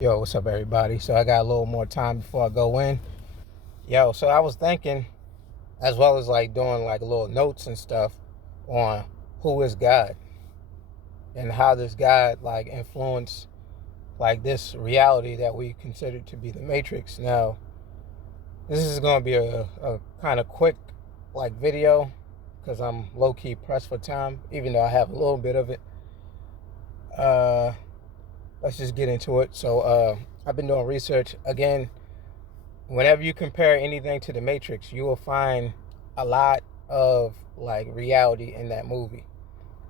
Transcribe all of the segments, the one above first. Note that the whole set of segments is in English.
Yo, what's up, everybody? So I got a little more time before I go in. Yo, so I was thinking, as well as like doing like little notes and stuff on who is God and how does God like influence like this reality that we consider to be the Matrix. Now, this is going to be a kind of quick like video because I'm low key pressed for time, even though I have a little bit of it. Uh, let's just get into it. So I've been doing research again. Whenever you compare anything to the Matrix, you will find a lot of like reality in that movie.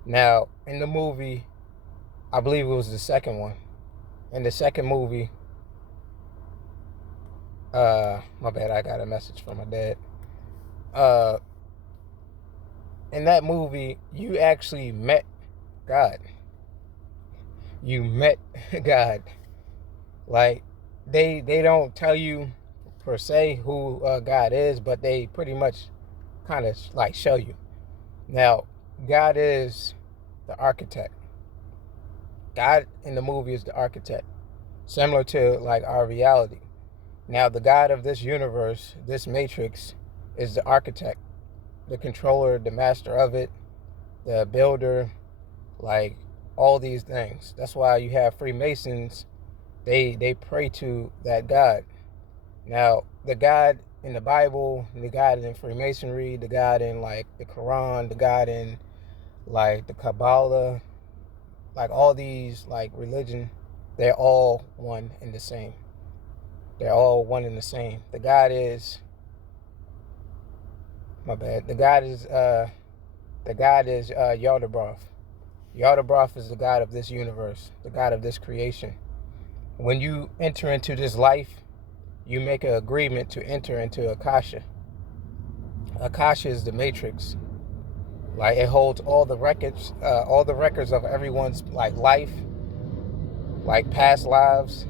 Now, in the movie, I believe it was the second one. In the second movie, my bad, I got a message from my dad. Uh, in that movie, you actually met God. You met God. Like they don't tell you per se who God is, but they pretty much kind of like show you. Now, God is the architect. God in the movie is the architect, similar to like our reality. Now, the God of this universe, this matrix, is the architect, the controller, the master of it, the builder, like all these things. That's why you have Freemasons. They pray to that God. Now, the God in the Bible, the God in Freemasonry, the God in like the Quran, the God in like the Kabbalah, like all these like religion, they're all one and the same. They're all one and the same. The God is my bad. The God is Yaldabaoth. Yaldabaoth is the God of this universe, the God of this creation. When you enter into this life, you make an agreement to enter into Akasha. Akasha is the matrix. Like it holds all the records of everyone's like life, like past lives,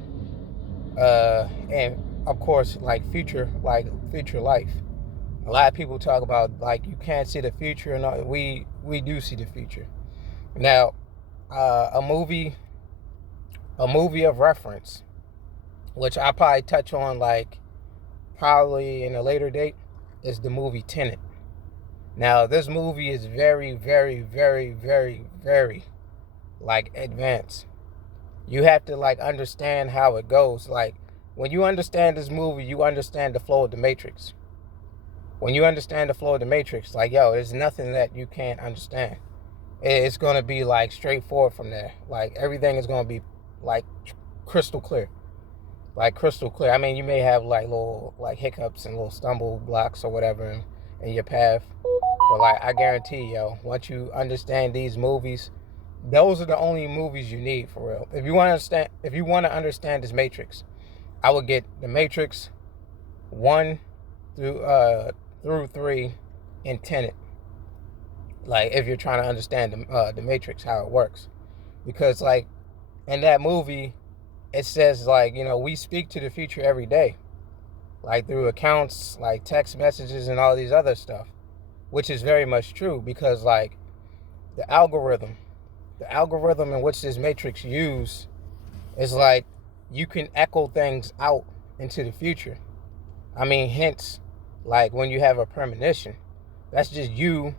and of course like future life. A lot of people talk about like you can't see the future, and we do see the future. Now, uh, a movie a movie of reference, which I probably touch on like probably in a later date, is the movie Tenet. Now, this movie is very, very, very, very, very like advanced. You have to like understand how it goes. Like when you understand this movie, you understand the flow of the Matrix. When you understand the flow of the Matrix, like yo, there's nothing that you can't understand. It's gonna be like straightforward from there. Like everything is gonna be like crystal clear. Like crystal clear. I mean, you may have like little like hiccups and little stumble blocks or whatever in your path, but like I guarantee, yo, once you understand these movies, those are the only movies you need for real. If you want to understand this Matrix, I would get the Matrix 1 through through 3 and Tenet. Like if you're trying to understand the Matrix, how it works, because like in that movie, it says like we speak to the future every day, like through accounts, like text messages and all these other stuff, which is very much true because like the algorithm, the algorithm in which this Matrix use is like you can echo things out into the future. I mean, hence, like when you have a premonition, that's just your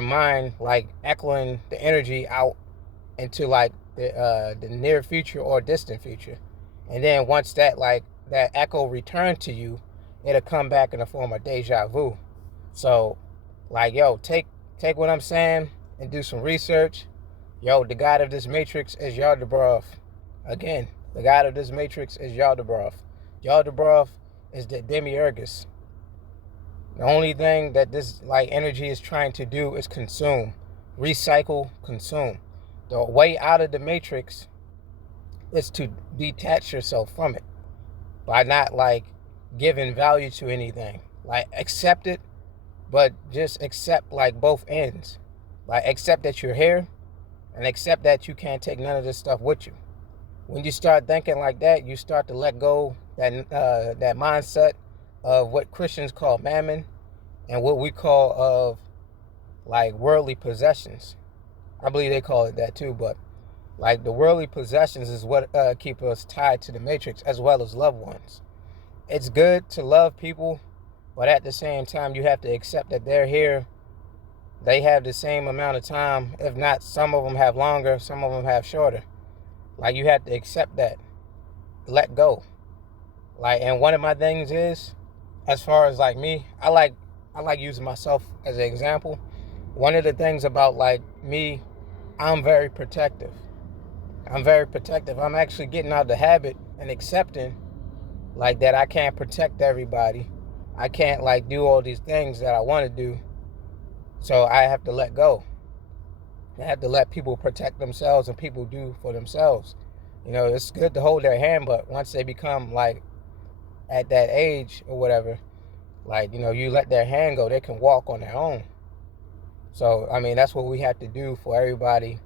mind, like echoing the energy out into like the near future or distant future, and then once that echo returned to you, it'll come back in the form of deja vu. So, like yo, take what I'm saying and do some research. Yo, the God of this matrix is Yaldabaoth. Again, the God of this matrix is Yaldabaoth. Yaldabaoth is the demiurgus. The only thing that this like energy is trying to do is consume, recycle, consume. The way out of the matrix is to detach yourself from it by not like giving value to anything. Like accept it, but just accept like both ends. Like accept that you're here and accept that you can't take none of this stuff with you. When you start thinking like that, you start to let go that mindset of what Christians call mammon and what we call of like worldly possessions. I believe they call it that too, but Like the worldly possessions is what keep us tied to the matrix, as well as loved ones. It's good to love people, but at the same time, you have to accept that they're here. They have the same amount of time. If not, some of them have longer, some of them have shorter. Like you have to accept that. Let go. Like, and one of my things is, as far as like me, I like using myself as an example. One of the things about like me, I'm very protective. I'm very protective. I'm actually getting out of the habit and accepting like that I can't protect everybody. I can't like do all these things that I want to do. So I have to let go. I have to let people protect themselves and people do for themselves. You know, it's good to hold their hand, but once they become like at that age or whatever, like, you know, you let their hand go, they can walk on their own. So, I mean, that's what we have to do for everybody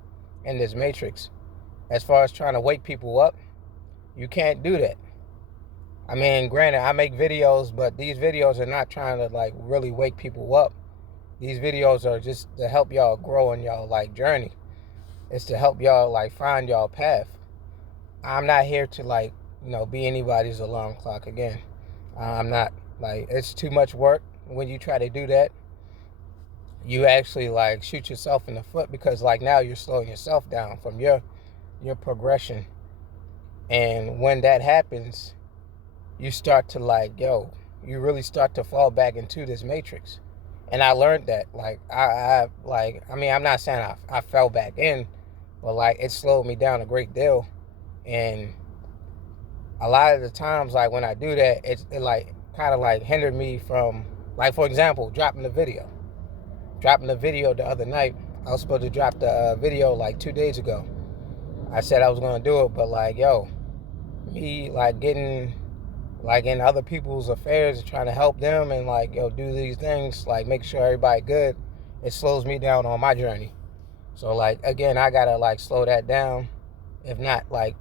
in this matrix. As far as trying to wake people up, you can't do that. I mean, granted, I make videos, but these videos are not trying to like really wake people up. These videos are just to help y'all grow in y'all like journey. It's to help y'all like find y'all path. I'm not here to like, you know, be anybody's alarm clock again. I'm not. Like, it's too much work. When you try to do that, you actually like shoot yourself in the foot, because like now you're slowing yourself down from your progression. And when that happens, you start to like, you really start to fall back into this matrix. And I learned that, like, I mean, I'm not saying I fell back in, but like it slowed me down a great deal. And a lot of the times, like when I do that, it like kind of like hindered me from, like, for example, dropping the video. Dropping the video the other night. I was supposed to drop the video like 2 days ago. I said I was gonna do it, but like, me like getting like in other people's affairs, trying to help them and like, do these things, like make sure everybody good. It slows me down on my journey. So like, again, I gotta like slow that down, if not like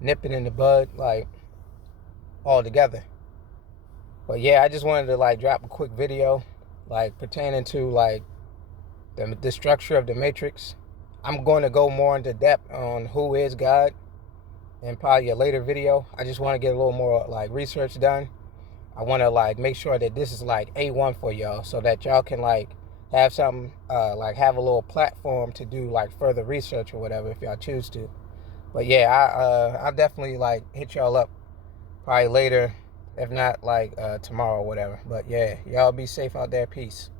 nip it in the bud, like altogether. But yeah, I just wanted to like drop a quick video, like pertaining to like the structure of the matrix. I'm going to go more into depth on who is God in probably a later video. I just want to get a little more like research done. I want to like make sure that this is like A1 for y'all, so that y'all can like have something, like have a little platform to do like further research or whatever if y'all choose to. But yeah, I'll definitely like hit y'all up probably later, if not like tomorrow or whatever. But yeah, y'all be safe out there. Peace.